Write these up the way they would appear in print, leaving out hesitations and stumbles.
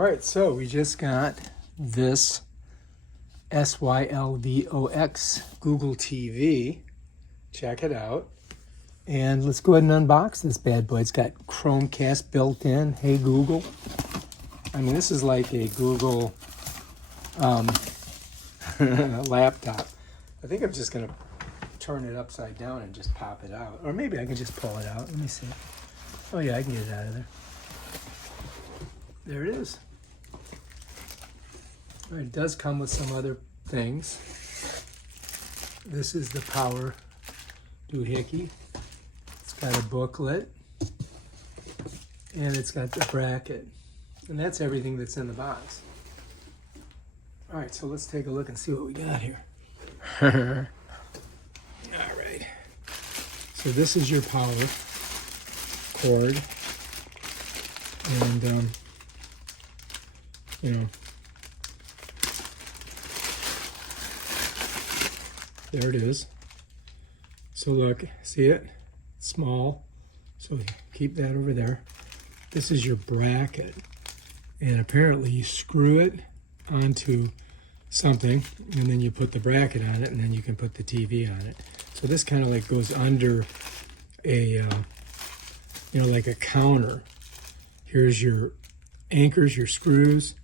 All right, so we just got this Sylvox Google TV. Check it out. And let's go ahead and unbox this bad boy. It's got Chromecast built in. Hey Google. I mean, this is like a Google laptop. I think I'm just gonna turn it upside down and just pop it out. Or maybe I can just pull it out. Let me see. Oh yeah, I can get it out of there. There it is. All right, it does come with some other things. This is the power doohickey. It's got a booklet. And it's got the bracket. And that's everything that's in the box. All right, so let's take a look and see what we got here. All right. So this is your power cord. And, you know, there it is. So look, see it? It's small. So keep that over there. This is your bracket. And apparently you screw it onto something and then you put the bracket on it and then you can put the TV on it. So this kind of like goes under a, you know, like a counter. Here's your anchors, your screws.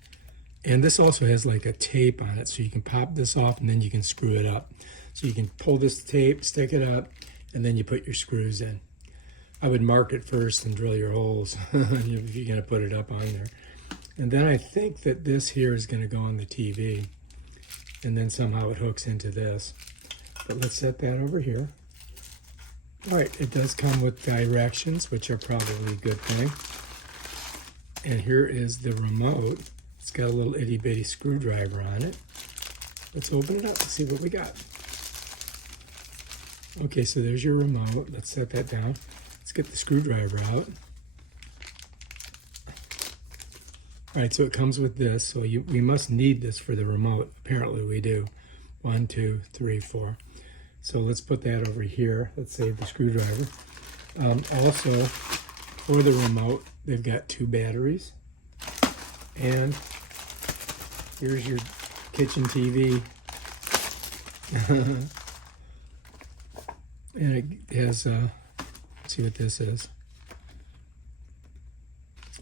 And this also has like a tape on it. So you can pop this off and then you can screw it up. So you can pull this tape, stick it up, and then you put your screws in. I would mark it first and drill your holes if you're going to put it up on there. And then I think that this here is going to go on the TV. And then somehow it hooks into this. But let's set that over here. All right, it does come with directions, which are probably a good thing. And here is the remote. It's got a little itty bitty screwdriver on it. Let's open it up and see what we got. Okay, so there's your remote. Let's set that down. Let's get the screwdriver out. All right, so it comes with this. So we must need this for the remote. Apparently we do. 1, 2, 3, 4. So let's put that over here. Let's save the screwdriver. Also, for the remote, they've got 2 batteries. And here's your kitchen TV. And it has, let's see what this is.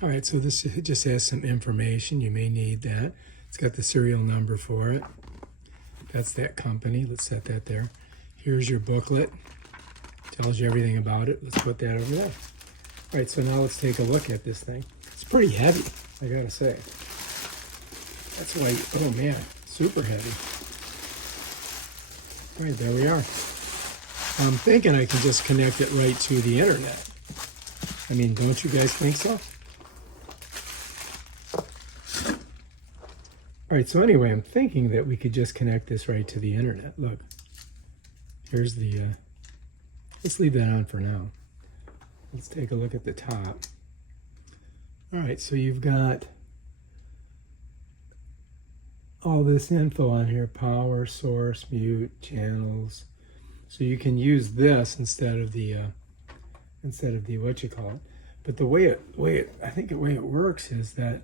All right, so this just has some information. You may need that. It's got the serial number for it. That's that company. Let's set that there. Here's your booklet. Tells you everything about it. Let's put that over there. All right, so now let's take a look at this thing. It's pretty heavy, I gotta say. That's why, oh man, super heavy. All right, there we are. I'm thinking I can just connect it right to the internet. I mean, don't you guys think so? All right, so anyway, I'm thinking that we could just connect this right to the internet. Look, here's the, let's leave that on for now. Let's take a look at the top. All right, so you've got all this info on here, power, source, mute, channels. So you can use this instead of the what you call it. But the way it works is that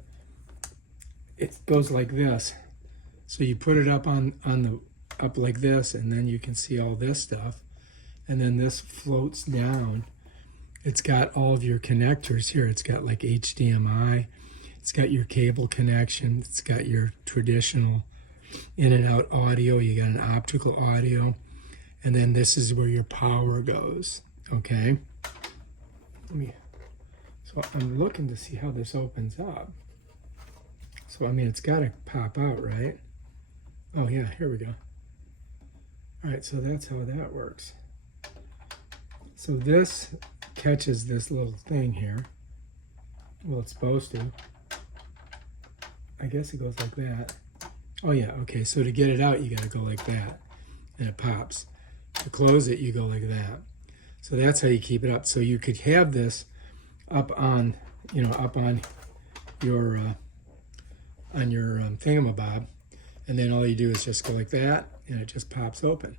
it goes like this. So you put it up up like this, and then you can see all this stuff, and then this floats down. It's got all of your connectors here. It's got like HDMI. It's got your cable connection. It's got your traditional in and out audio. You got an optical audio. And then this is where your power goes, okay? So I'm looking to see how this opens up. So, I mean, it's got to pop out, right? Oh, yeah, here we go. All right, so that's how that works. So this catches this little thing here. Well, it's supposed to. I guess it goes like that. Oh, yeah, okay, so to get it out, you got to go like that, and it pops. To close it, you go like that. So that's how you keep it up. So you could have this up on, you know, up on your thingamabob, and then all you do is just go like that, and it just pops open.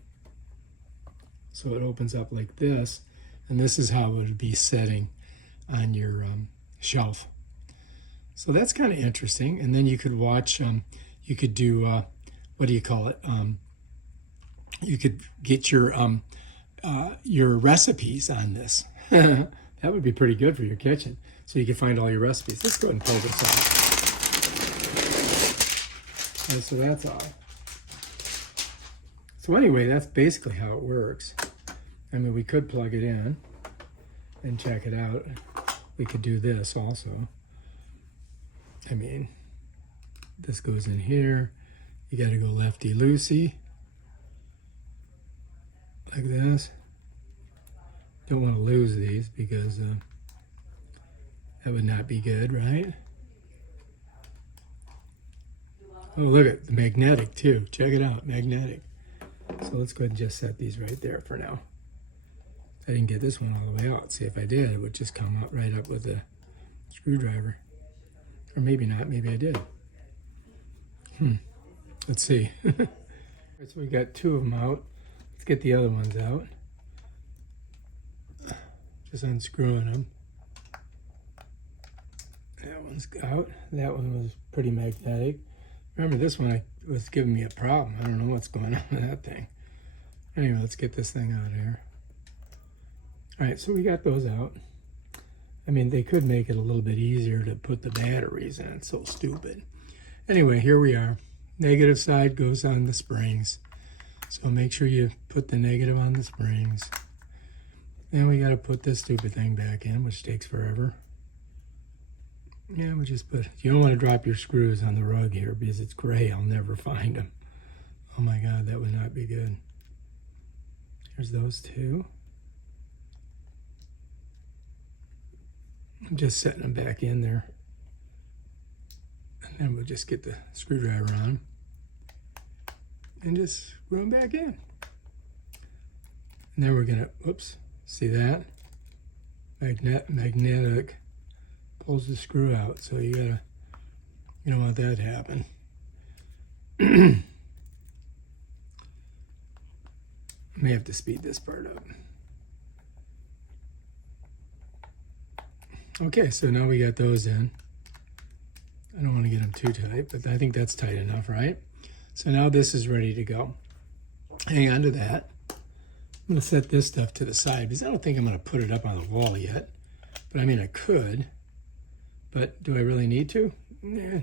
So it opens up like this, and this is how it would be setting on your shelf. So that's kind of interesting. And then you could watch, you could do, what do you call it? You could get your recipes on this. That would be pretty good for your kitchen. So you can find all your recipes. Let's go ahead and pull this out. And so that's off. So anyway, that's basically how it works. I mean, we could plug it in and check it out. We could do this also. I mean, this goes in here. You got to go lefty-loosey, like this. Don't want to lose these because that would not be good, right? Oh, look at the magnetic too. Check it out, magnetic. So let's go ahead and just set these right there for now. I didn't get this one all the way out. See, if I did, it would just come out right up with a screwdriver. Or maybe not, maybe I did. Let's see. All right, so we got two of them out. Let's get the other ones out. Just unscrewing them. That one's out. That one was pretty magnetic. Remember, this one was giving me a problem. I don't know what's going on with that thing. Anyway, let's get this thing out of here. All right, so we got those out. I mean, they could make it a little bit easier to put the batteries in. It's so stupid. Anyway, here we are. Negative side goes on the springs. So make sure you put the negative on the springs. Then we got to put this stupid thing back in, which takes forever. Yeah, we just put, you don't want to drop your screws on the rug here because it's gray. I'll never find them. Oh my God, that would not be good. Here's those two. I'm just setting them back in there. And then we'll just get the screwdriver on and just screw them back in. And then we're gonna, whoops, see that? Magnetic pulls the screw out, so you don't want that to happen. May have to speed this part up. Okay, so now we got those in. I don't want to get them too tight, but I think that's tight enough, right? So now this is ready to go. Hang on to that. I'm going to set this stuff to the side because I don't think I'm going to put it up on the wall yet. But I mean, I could. But do I really need to? Nah.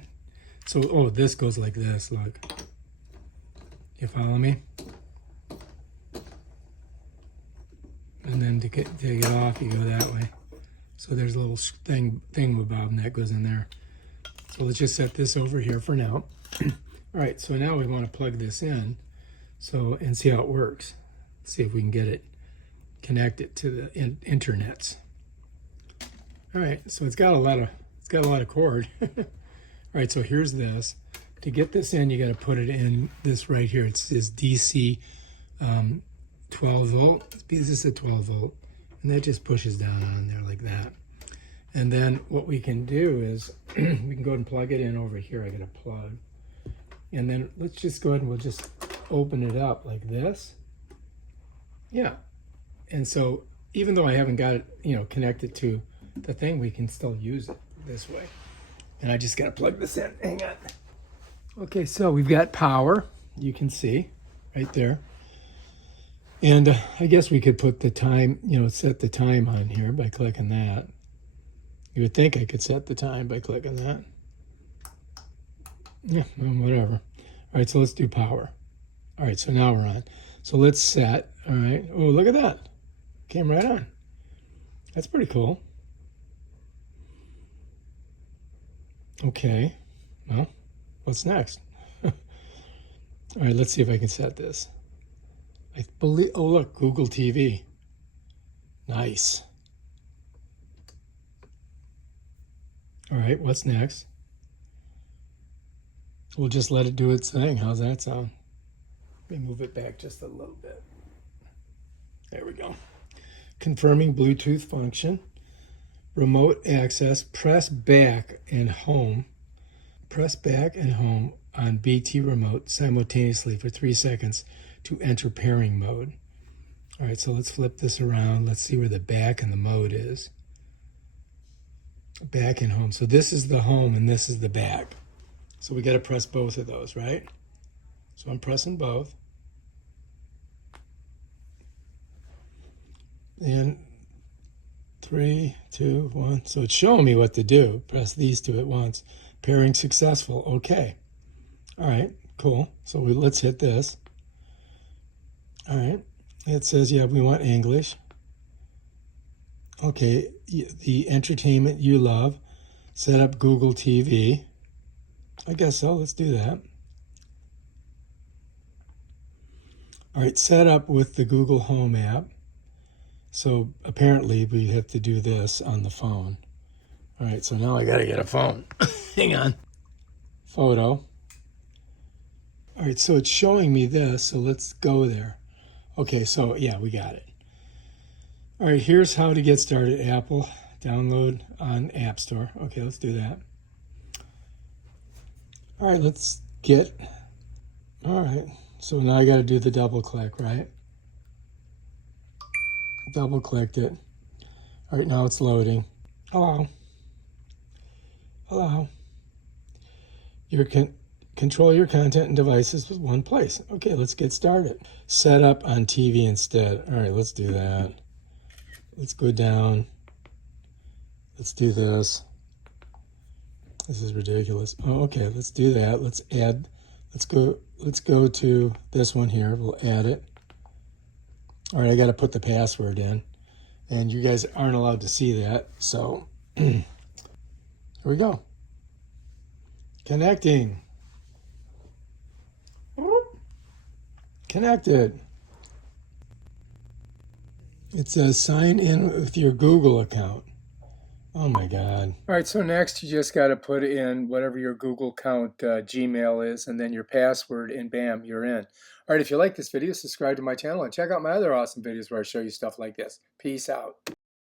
So, oh, this goes like this, look. You follow me? And then to take it off, you go that way. So there's a little thingamabob that goes in there. So let's just set this over here for now. All right, so now we want to plug this in and see how it works. See if we can get it connected to the internets. All right, so it's got a lot of cord. All right, so here's this. To get this in, you got to put it in this right here. It's this DC 12 volt. This is a 12 volt, and that just pushes down on there like that. And then what we can do is we can go ahead and plug it in over here. I got a plug, and then let's just go ahead and we'll just open it up like this. Yeah, and so even though I haven't got it, connected to the thing, we can still use it this way. And I just got to plug this in. Hang on. Okay, so we've got power. You can see right there. And I guess we could put the time, set the time on here by clicking that. You would think I could set the time by clicking that. Yeah, well, whatever. All right, so let's do power. All right, so now we're on. So let's set, all right. Oh, look at that. Came right on. That's pretty cool. Okay, well, what's next? All right, let's see if I can set this. I believe, oh look, Google TV. Nice. All right, what's next? We'll just let it do its thing. How's that sound? Let me move it back just a little bit. There we go. Confirming Bluetooth function. Remote access. Press back and home. Press back and home on BT remote simultaneously for 3 seconds to enter pairing mode. All right, so let's flip this around. Let's see where the back and the mode is. back and home. So this is the home and this is the back. So we got to press both of those, right? So I'm pressing both. And 3, 2, 1. So it's showing me what to do. Press these two at once. Pairing successful. Okay. All right, cool. So let's hit this. All right. It says, yeah, we want English. Okay, the entertainment you love. Set up Google TV. I guess so. Let's do that. All right, set up with the Google Home app. So apparently we have to do this on the phone. All right, so now I got to get a phone. Hang on. Photo. All right, so it's showing me this, so let's go there. Okay, so yeah, we got it. All right, here's how to get started. Apple, download on App Store. Okay, let's do that. All right, let's get, all right, so now I got to do the double click, right? Double clicked it. All right, now it's loading. Hello. Hello. Control your content and devices with one place. Okay, let's get started. Set up on TV instead. All right, let's do that. Let's go down. Let's do this. This is ridiculous. Oh, okay, let's do that. Let's add, let's go to this one here. We'll add it. All right, I got to put the password in. And you guys aren't allowed to see that. So here we go. Connecting. Connected. It says sign in with your Google account. Oh my God. All right, so next you just got to put in whatever your Google account Gmail is and then your password and bam, you're in. All right, if you like this video, subscribe to my channel and check out my other awesome videos where I show you stuff like this. Peace out.